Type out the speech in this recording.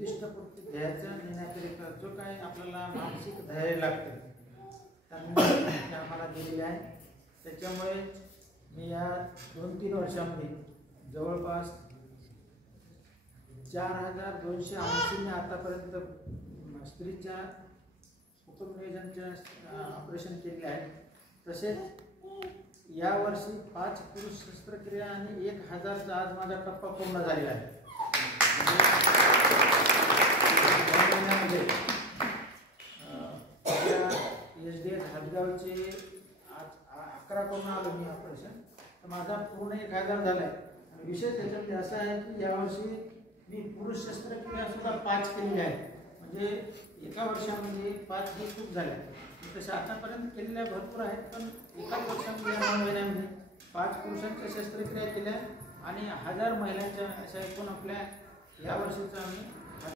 उद्दिष्टपूर्ती ध्येयाचं नेण्याकरिता जो काही आपल्याला मानसिक धैर्य लागते त्यांनी आम्हाला दिलेले आहे. त्याच्यामुळे मी या 2-3 वर्षांमध्ये जवळपास 4280 आतापर्यंत स्त्रीच्या कुटुंबनियोजनचे ऑपरेशन केले आहे. तसेच यावर्षी 5 पुरुष शस्त्रक्रिया आणि 1000चा आज माझा टप्पा पूर्ण झालेला आहे. SDH हदगावचे 11 करून आलो मी ऑपरेशन, तर माझा पूर्ण 1000 झाला आहे. विषय त्याच्यामध्ये असा आहे की यावर्षी मी पुरुष शस्त्रक्रिया सुद्धा 5 केलेल्या आहेत. म्हणजे एका वर्षामध्ये 5 ही खूप झाल्या. तसे आतापर्यंत केलेल्या भरपूर आहेत, पण एकाच वर्षामध्ये 9 महिन्यामध्ये 5 पुरुषांच्या शस्त्रक्रिया केल्या आणि 1000 महिलांच्या अशा एकूण आपल्या या वर्षीचा आम्ही